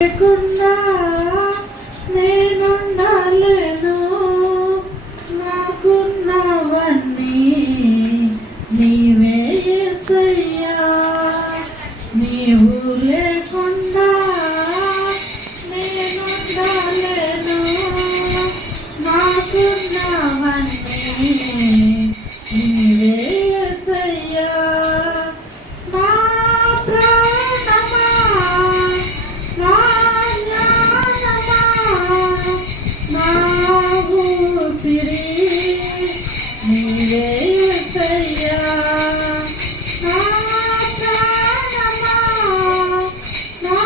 లేకుండా నేనుండలేను, నాకున్నవన్నీ నీవే యేసయ్యా. నీవు లేకుండా నేనుండలేను, నాకున్నవన్నీ నీవే యేసయ్యా. నా ప్రాణమా, నా జ్ఞానమా, నా ఊపిరి నీవే యేసయ్యా. నా ప్రాణమా, నా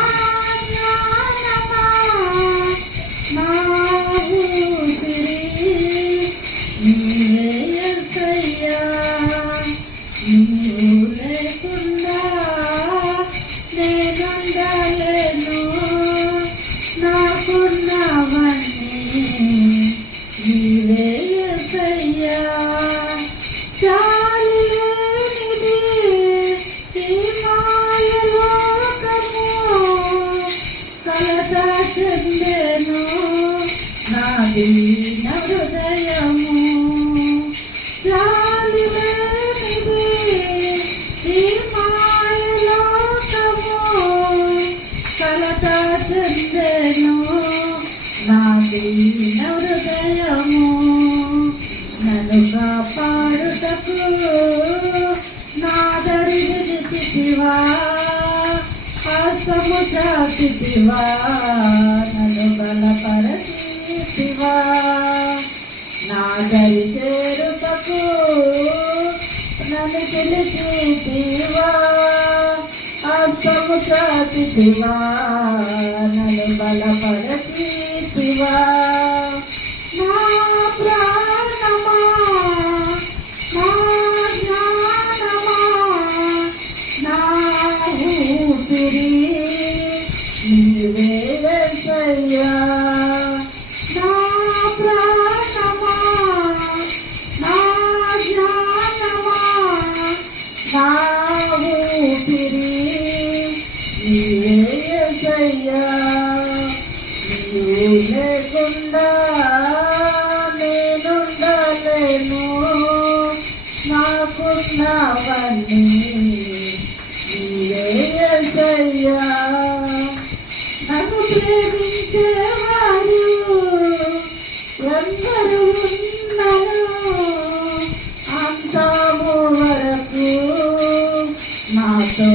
జ్ఞానమా, నా ఊపిరి నీవే యేసయ్యా. నీవు లేకుండా నేనుండలేను, నాకున్నవన్నీ నీవే యేసయ్యా. చాలి లేనిది ఈ మాయలోకము, కలత చెందెను నా దీన హృదయము. చాలి లేనిది ఈ మాయలోకము, కలత చెందెను నా దీన హృదయము. నన్ను కాపాడుటకు నా దరి నిలిచితివా, హస్తము చాచితివా, నన్ను బలపరచితివా. నా దరి చేరుటకు నన్ను పిలిచితివా, హస్తము చాచితివా, నన్ను బలపరచితివా. నా ప్రాణమా, నా జ్ఞానమా, నా ఊపిరి నీవే యేసయ్యా. నా ప్రాణమా, నా జ్ఞానమా, నా ఊపిరి నీవే యేసయ్యా. నీవు లేకుండా నేనుండలేను, నాకున్నవన్నీ నీవే యేసయ్యా. నన్ను ప్రేమించేవారు ఎందరు ఉన్నారు, అంతము వరకు నాతో